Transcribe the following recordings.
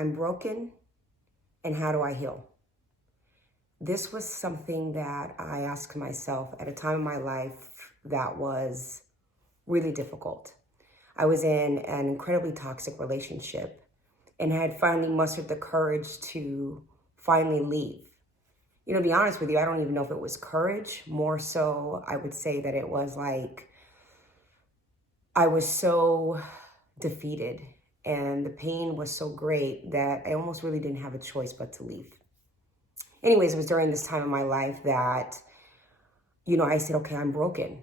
I'm broken, and how do I heal? This was something that I asked myself at a time in my life that was really difficult. I was in an incredibly toxic relationship and had finally mustered the courage to finally leave. To be honest with you, I don't even know if it was courage. More so, I would say that it was like I was so defeated and the pain was so great that I almost really didn't have a choice but to leave. Anyways, it was during this time in my life that, I said, okay, I'm broken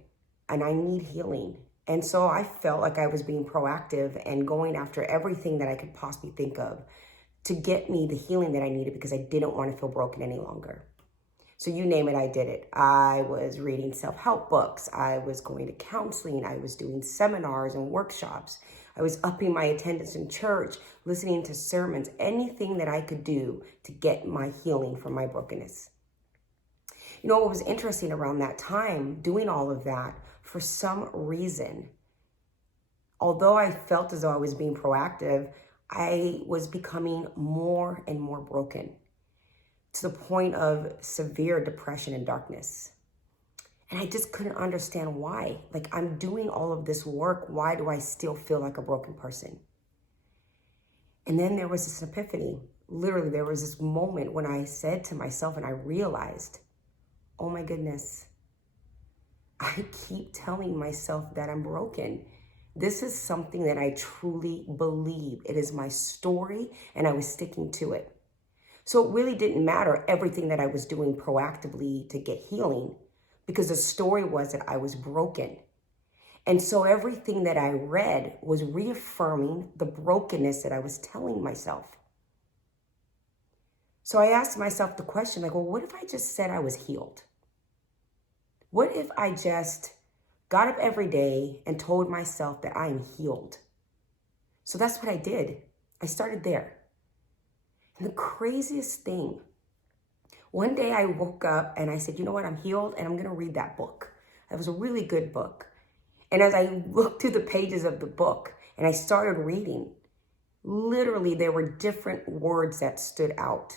and I need healing. And so I felt like I was being proactive and going after everything that I could possibly think of to get me the healing that I needed because I didn't want to feel broken any longer. So you name it, I did it. I was reading self-help books. I was going to counseling. I was doing seminars and workshops. I was upping my attendance in church, listening to sermons, anything that I could do to get my healing from my brokenness. What was interesting around that time, doing all of that, for some reason, although I felt as though I was being proactive, I was becoming more and more broken, to the point of severe depression and darkness. And I just couldn't understand why. Like, I'm doing all of this work. Why do I still feel like a broken person? And then there was this epiphany. Literally, there was this moment when I said to myself and I realized, oh my goodness, I keep telling myself that I'm broken. This is something that I truly believe. It is my story and I was sticking to it. So it really didn't matter everything that I was doing proactively to get healing, because the story was that I was broken. And so everything that I read was reaffirming the brokenness that I was telling myself. So I asked myself the question, like, well, what if I just said I was healed? What if I just got up every day and told myself that I am healed? So that's what I did. I started there. And the craziest thing, one day I woke up and I said, you know what, I'm healed and I'm going to read that book. That was a really good book. And as I looked through the pages of the book and I started reading, literally there were different words that stood out.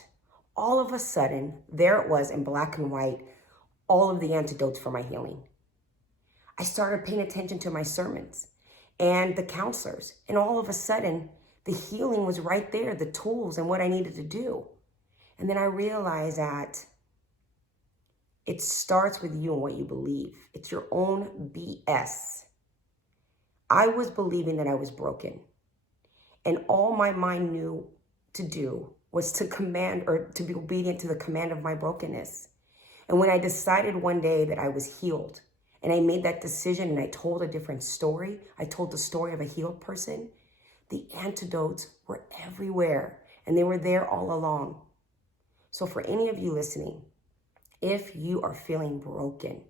All of a sudden, there it was in black and white, all of the antidotes for my healing. I started paying attention to my sermons and the counselors, and all of a sudden, the healing was right there, the tools and what I needed to do. And then I realized that it starts with you and what you believe. It's your own BS. I was believing that I was broken. And all my mind knew to do was to command or to be obedient to the command of my brokenness. And when I decided one day that I was healed, and I made that decision and I told a different story, I told the story of a healed person, the antidotes were everywhere and they were there all along. So for any of you listening, if you are feeling broken,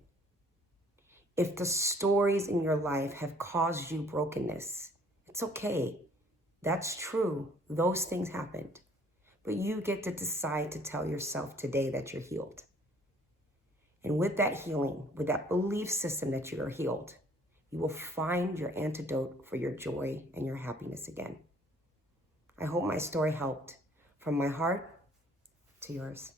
if the stories in your life have caused you brokenness, it's okay. That's true. Those things happened. But you get to decide to tell yourself today that you're healed. And with that healing, with that belief system that you are healed, you will find your antidote for your joy and your happiness again. I hope my story helped. From my heart to yours.